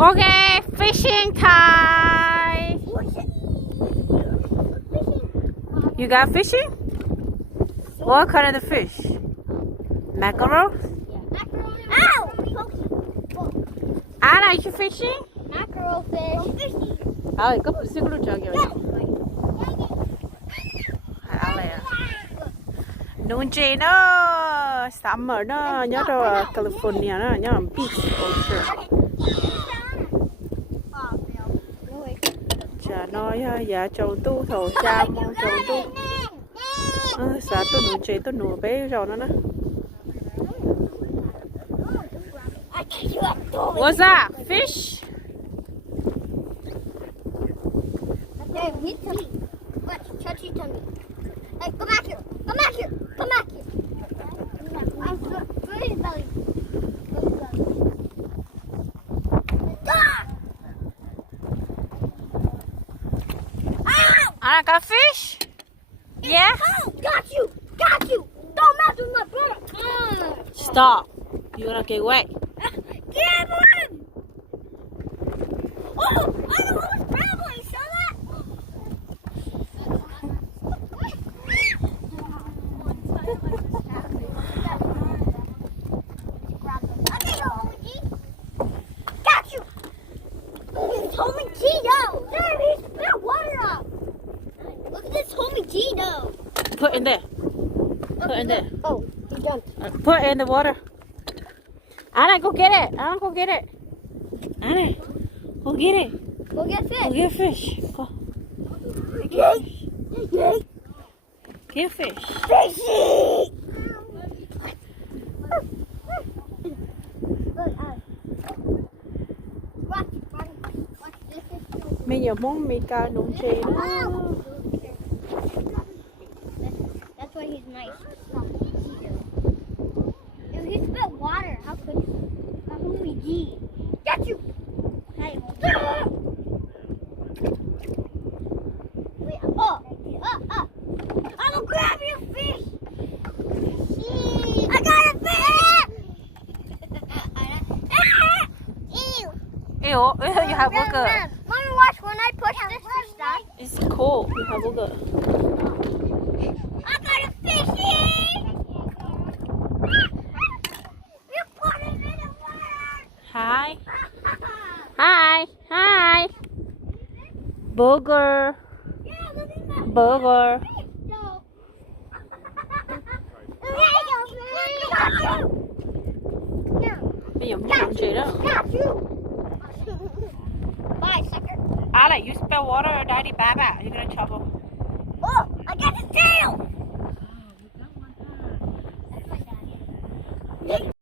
Okay, fishing time. You got fishing? What kind of the fish? Mackerel? Ow! Anna, you fishing? Mackerel fish. 아, 이거 부식으로 저기 어디? 알아요. Nunchi nó summer nó nhớ rồi California nó nhớ beach ocean. Chả nói dạ chầu tu thầu cha mong chầu tu. Sao tôi nunchi tôi nụ bé rồi nó. What's that? Fish? Hey, he took me. What? Chachi took me. Hey, come back here. Come back here. Come back here. I'm good in belly. Anna got fish? Yeah? Oh, got you. Got you. Don't mess with my brother. Stop. You're gonna get wet. Get him. Oh, I don't know who's traveling. Saw that? Got you! It's homie Gino! Dad, he spilled water up! Look at this homie Gino! Put in there. Put in there. Oh, he jumped. Put in the water. Anna, go get it. Anna, go get it. Anna, go get it. Go get fish. Go get fish. Go. Get fish. Fishy! Bây giờ món meka nụ trì đó. That's why he's nice. If he spit water, how could you? How could we G? Get you! Hey, wait, I'm gonna grab your fish! I got a fish! Ew! Ew, you have burger. Mommy, watch when I push this fish down. It's cold. You have burger. I got a fishy! You put it in the water! Hi. Hi. Hi. Burger. Yeah, look at that. Burger. No. Bây giờ món nụ trì đó. Bye, sucker. Alec, you spill water, Daddy Baba. You're gonna trouble. Oh, I got the tail!